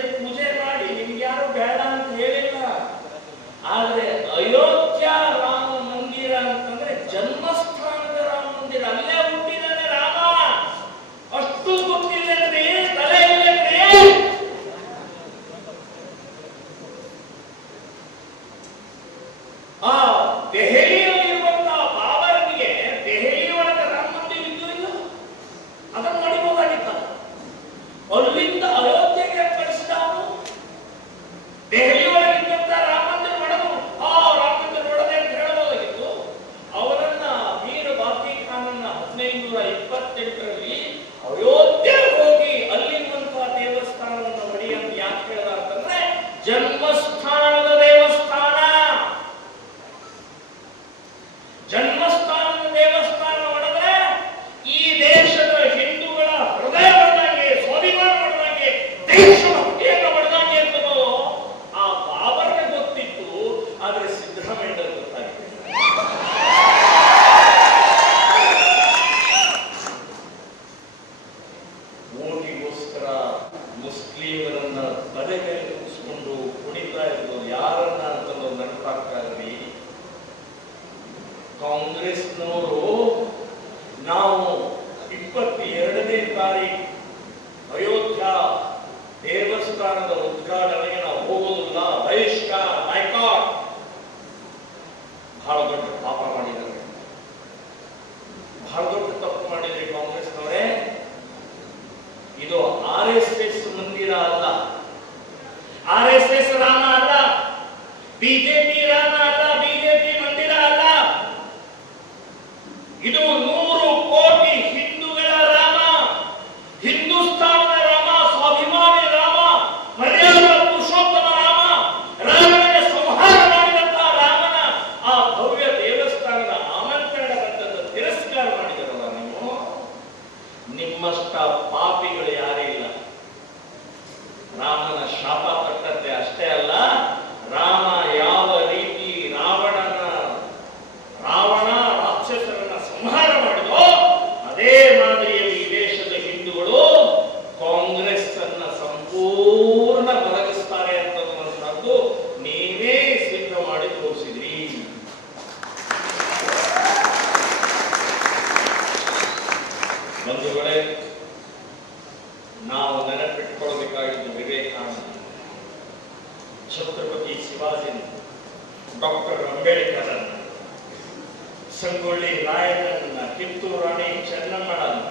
ಮಂದಿರ ಪೂಜೆ ಮಾಡಿ ನಿಮ್ಗೆ ಯಾರು ಬೇಡ ಅಂತ ಹೇಳಿಲ್ಲ. ಆದ್ರೆ ಅಯೋಧ್ಯ ರಾಮ ಮಂದಿರ ಅಂತಂದ್ರೆ ಜನ್ಮಸ್ಥಾನದ ರಾಮ ಮಂದಿರ, ಅಲ್ಲೇ ಹುಟ್ಟಿದಾನೆ ರಾಮ. ಅಷ್ಟು ಗೊತ್ತಿಲ್ಲದ್ರಿ, ತಲೆ ಇಲ್ಲದ್ರಿ. ಆ ದೆಹಲಿಯಲ್ಲಿರುವಂತಹ ಬಾಬರ್ನಿಗೆ ದೆಹಲಿ ಒಳಗೆ ರಾಮ ಮಂದಿರ ಇದ್ದು ಇಲ್ಲ, ಅದನ್ನು ಮಾಡಿಬೋದಾಗಿತ್ತ. ಅಲ್ಲಿಂದ ಅಯೋಧ್ಯೆಗೆ ಕಳಿಸಿದ ಅವನು. ದೆಹಲಿ ಒಳಗಿದ್ದಂತ ರಾಮ ಮಂದಿರ ಮಾಡೋದು, ಆ ರಾಮ ಮಂದಿರ ನೋಡದೆ ಅಂತ ಹೇಳಬಹುದಾಗಿತ್ತು. ಅವರನ್ನ ಮೀರ್ ಬಾಕಿ ಖಾನನ್ನ 1528ರಲ್ಲಿ ಅಯೋಧ್ಯೆ ಹೋಗಿ ಅಲ್ಲಿರುವಂತಹ ದೇವಸ್ಥಾನವನ್ನು ಹೊಡಿ ಅಂತ ಯಾಕೆ ಹೇಳ್ದ ಅಂತಂದ್ರೆ ಜನ್ಮಸ್ಥಾನದ ದೇವಸ್ಥಾನ. ಜನ್ಮಸ್ಥಾನದ ದೇವಸ್ಥಾನ ಹೊಡೆದ್ರೆ ಈ ದೇಶದ ಹಿಂದೂಗಳ ಹೃದಯ ಹೊಡೆದಂಗೆ, ಸ್ವಾಭಿಮಾನ ಹೊಡೆದಂಗೆ, ದೇಶಭಕ್ತಿಯನ್ನು ಹೊಡೆದಂಗೆ ಅಂತನೋ ಆ ಬಾಬರ್ಗೆ ಗೊತ್ತಿತ್ತು. ಆದ್ರೆ ಸಿದ್ದರಾಮಯ್ಯ ಗೊತ್ತಾಗಿದೆ. ಓಟಿಗೋಸ್ಕರ ಮುಸ್ಲಿಮರನ್ನ ತಲೆ ಮೇಲೆ ಕೂರಿಸಿಕೊಂಡು ಕುಣಿತಾ ಇರೋದು ಯಾರನ್ನ ಅಂತಂದು ನೆನಪಾಗ್ತಾರ್ರಿ. ಕಾಂಗ್ರೆಸ್ನವರು ನಾವು 22ನೇ ತಾರೀಕು ಅಯೋಧ್ಯ ದೇವಸ್ಥಾನದ ಉದ್ಘಾಟನೆಗೆ ನಾವು ಹೋಗೋದಿಲ್ಲ, ಬಹಿಷ್ಕಾರ, ಬಾಯ್ಕಾಟ್. ಬಹಳ ದೊಡ್ಡ ಪಾಪ ಮಾಡಿದ್ದಾರೆ, ಬಹಳ ದೊಡ್ಡ ತಪ್ಪು ಮಾಡಿದ್ರಿ ಕಾಂಗ್ರೆಸ್ನವರೇ. ಇದು RSS ಮಂದಿರ ಅಲ್ಲ, RSS ರಾಮ ಅಲ್ಲ, ಬಿಜೆಪಿ ರಾಮ ಅಲ್ಲ, ಬಿಜೆಪಿ ಮಂದಿರ ಅಲ್ಲ. ಇದು 100 ಕೋಟಿ ಹಿಂದೂಗಳ ರಾಮ, ಹಿಂದೂಸ್ತಾನದ ರಾಮ, ಸ್ವಾಭಿಮಾನಿ ರಾಮ, ಮರ್ಯಾದಾ ಪುರುಷೋತ್ತಮ ರಾಮ, ರಾವಣನ ಸಂಹಾರ ಮಾಡಿದಂತಹ ರಾಮನ ಆ ಭವ್ಯ ದೇವಸ್ಥಾನದ ಆಮಂತ್ರಣ ಬಂದದ್ದು ತಿರಸ್ಕಾರ ಮಾಡಿದರಲ್ಲ ನೀವು. ನಿಮ್ಮಷ್ಟ ಪಾಪಿಗಳು ಯಾರೇ ಇಲ್ಲ. ರಾಮನ ಶಾಪ ತಟ್ಟಂತೆ ಅಷ್ಟೇ ಅಲ್ಲ, ರಾಮ ಯಾವ ರೀತಿ ರಾವಣ ರಾಕ್ಷಸರನ್ನ ಸಂಹಾರ ಮಾಡಿದೋ ಅದೇ ಮಾದರಿಯಲ್ಲಿ ಈ ದೇಶದ ಹಿಂದೂಗಳು ಕಾಂಗ್ರೆಸ್ ಅನ್ನ ಸಂಪೂರ್ಣ ಬದಲಿಸ್ತಾರೆ ಅಂತನ್ನುವಂಥದ್ದು ನೀವೇ ಸಿದ್ಧ ಮಾಡಿ ತೋರಿಸಿದ್ರಿ. ಬಂಧುಗಳೇ, ನಾವು ನೆನಪಿಟ್ಕೊಳ್ಬೇಕಾಗಿದ್ದು ವಿವೇಕಾನಂದ, ಛತ್ರಪತಿ ಶಿವಾಜಿ, ಡಾಕ್ಟರ್ ಅಂಬೇಡ್ಕರ್, ಸಂಗೊಳ್ಳಿ ರಾಯಣ್ಣನ, ಕಿತ್ತೂರು ರಾಣಿ ಚೆನ್ನಮ್ಮನನ್ನ,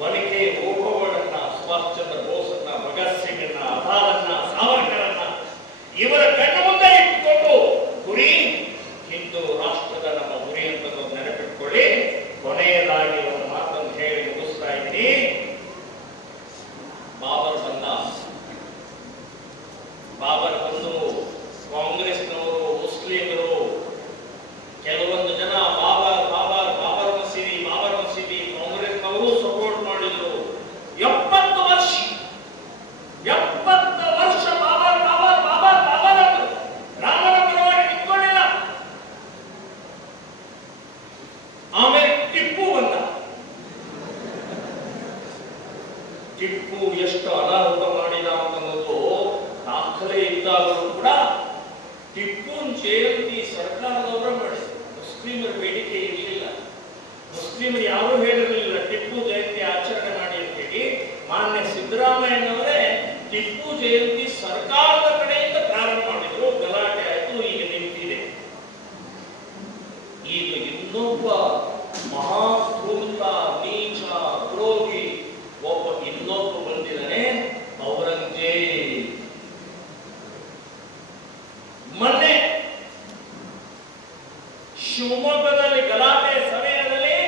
ವನಿಕೆ ಓಬವ್ವನನ್ನ, ಸುಭಾಷ್ ಚಂದ್ರ ಬೋಸನ್ನ, ಭಗತ್ ಸಿಂಗನ್ನ, ಆಜಾದನ್ನ, ಸಾವರ್ಕರನ್ನ ಇವರ ಕಣ್ಣು ಮುಂದೆ ಇಟ್ಟುಕೊಂಡು ಗುರಿ ಹಿಂದೂ ರಾಷ್ಟ್ರದ ನಮ್ಮ ಗುರಿ ಅಂತ ನೆನಪಿಟ್ಕೊಳ್ಳಿ. ಕೊನೆಯದಾಗಿ ಒಂದು ಮಾತನ್ನು ಹೇಳಿ ಮುಗಿಸ್ತಾ ಇದ್ದೀನಿ. ಬಾಬರ್ ಬಂದು ಕಾಂಗ್ರೆಸ್ನವರು, ಮುಸ್ಲಿಮರು, ಕೆಲವೊಂದು ಜನ ಬಾಬರ್ ಮಸೀದಿ ಕಾಂಗ್ರೆಸ್ನವರು ಸಪೋರ್ಟ್ ಮಾಡಿದ್ರು. 70 ವರ್ಷ ಬಾಬರ್ ಅಂದ್ರು. ರಾಮನ ಪರವಾಗಿ ನಿಂತ್ಕೊಳ್ಳಿಲ್ಲ. ಆಮೇಲೆ ಟಿಪ್ಪು ಬಂದ. ಟಿಪ್ಪು ಎಷ್ಟು ಅನಾಹುತ ಮಾಡಿದ ಅಂತನ್ನೋದು ದಾಖಲೆ ಇದ್ದಾಗಲೂ ಕೂಡ ಟಿಪ್ಪುನ್ ಜಯಂತಿ ಸರ್ಕಾರದವರ ಮಾಡಿದ್ರು. ಮುಸ್ಲಿಮರ ಬೇಡಿಕೆ ಇರಲಿಲ್ಲ. ಮುಸ್ಲಿಮರು ಯಾರು ಹೇಳಿರಲಿಲ್ಲ ಟಿಪ್ಪು ಜಯಂತಿ ಆಚರಣೆ ಮಾಡಿ ಅಂತ ಹೇಳಿ. ಮಾನ್ಯ ಸಿದ್ದರಾಮಯ್ಯನವರೇ ಟಿಪ್ಪು ಜಯಂತಿ ಸರ್ಕಾರದ ಕಡೆಯಿಂದ ಪ್ರಾರಂಭ ಮಾಡಿದ್ರು. ಗಲಾಟೆ ಆಯ್ತು, ಈಗ ನಿಂತಿದೆ. ಈಗ ಇನ್ನೊಬ್ಬ ಮಹಾಧೂರ್ತ, ನೀಚ, ದ್ರೋಹಿ ಇನ್ನೊಬ್ಬ ಬಂದಿದ್ದಾನೆ, ಔರಂಗಜೇಬ್. ಮೊನ್ನೆ ಶಿವಮೊಗ್ಗದಲ್ಲಿ ಗಲಾಟೆ ಸಮಯದಲ್ಲಿ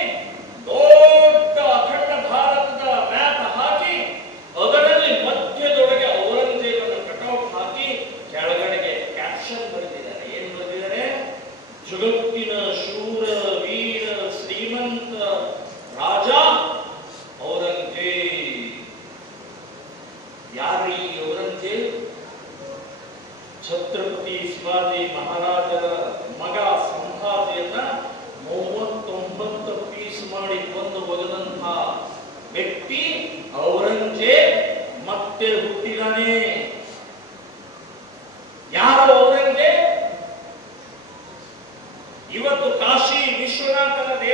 ದೊಡ್ಡ ಅಖಂಡ ಭಾರತದ ಮ್ಯಾಪ್ ಹಾಕಿ ಅದರಲ್ಲಿ ಮಧ್ಯದೊಳಗೆ ಔರಂಗಜೇಬನ ಕಟೌಟ್ ಹಾಕಿ ಕೆಳಗಡೆಗೆ ಕ್ಯಾಪ್ಷನ್ ಬರೆದಿದ್ದಾರೆ. ಏನ್ ಬರೆದಿದ್ದಾರೆ? ಜಗತ್ತಿನ ಶೂರ, ವೀರ, ಶ್ರೀಮಂತ ರಾಜ ಔರಂಗಜೇಬ್. ಯಾರೀ ಔರಂಗಜೇಬ್? ಛತ್ರಪತಿ ಶಿವಾಜಿ ಮಹಾರಾಜರ ಮಗ ಸಂಭಾಜಿಯನ್ನ 39 ಪೀಸ್ ಮಾಡಿ ಕೊಂದು ಒಗೆದಂತಹ ವ್ಯಕ್ತಿ ಔರಂಗಜೇಬ್ ಮತ್ತೆ ಹುಟ್ಟಿದಾನೆ.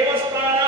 ದೇವಸ್ಥಾನ